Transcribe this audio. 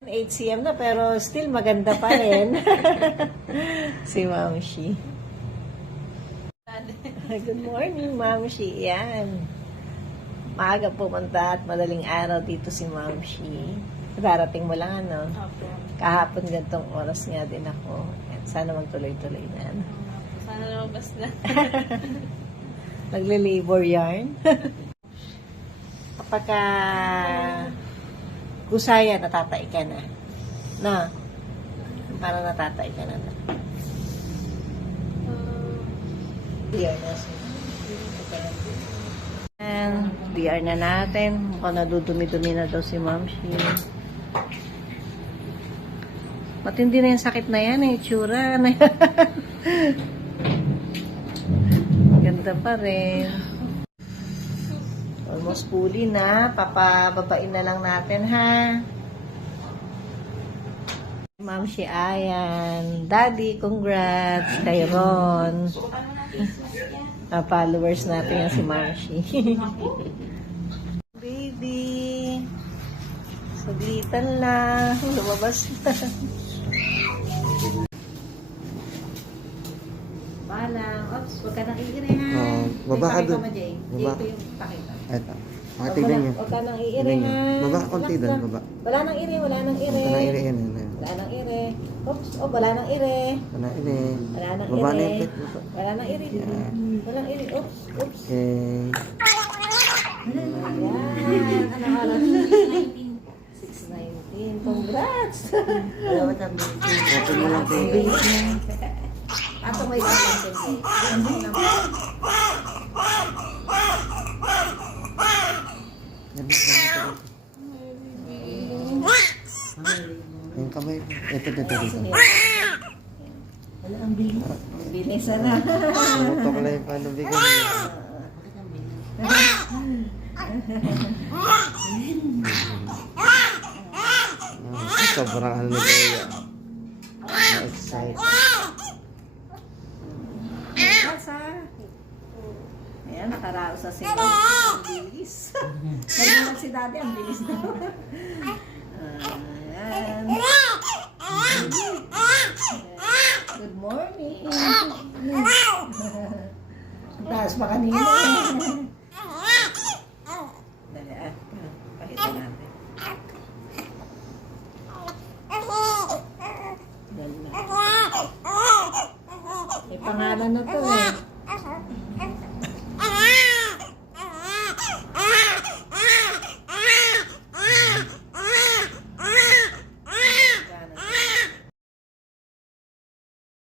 8 cm na pero still maganda pa rin. Si Mamshi. Good morning, Mamshi. Yan. Maaga pumunta at madaling araw dito si Mamshi. Darating mo lang, ano? Opo. Kahapon gantong oras nga din ako. Yan. Sana magtuloy-tuloy na. Ano? Sana lumabas na. Nagle-labor yarn. Kapag gusaya, natatay ka na. Na? Parang natatay ka na. DR na siya. DR na natin. Mukhang nadudumi-dumi na daw si Mamshi. Matindi na yung sakit na yan eh. Tsura na yan. Ganda pa rin. Almost fully na. Papababain na lang natin, ha? Mamshi, ayan. Daddy, congrats kay Ron. Followers natin yan si Mamshi. Baby. Sabitan lang. Lumabas na. Balang. Oops, huwag ka nang iiri, ha? Baba ka dun. Jay. Baba. Jay, ito yung pakita. Eto. Tignan niyo. Huwag ka nang iiri, Tignan niyo. ha? Baba ka konti Relax doon, lang. baba. Wala nang iri, wala nang iri. Wala iri yan. Wala nang iri. Oops, oh, wala nang iri. Wala iri. Wala nang Baba na iri. yung plate mo. Wala nang iri. Yeah. Walang iri. Oops, oops. Okay. Ayan. Ano oras? 6:19. Congrats! Open mo lang kayo. Ato may content. Yung kamay mo. Ito. Wala ang bilis. Bilisan na. Tutok lang yung paano bigyan niya. Sobrang ano ni Kuya. Na-excite. Ayan, nakaraos sa sila. Ang bilis. Nagmamag si daddy, ang bilis na. Ayan. Good morning. Taas pa kanina. Dali, pakita natin. Dali. May pangalan na to.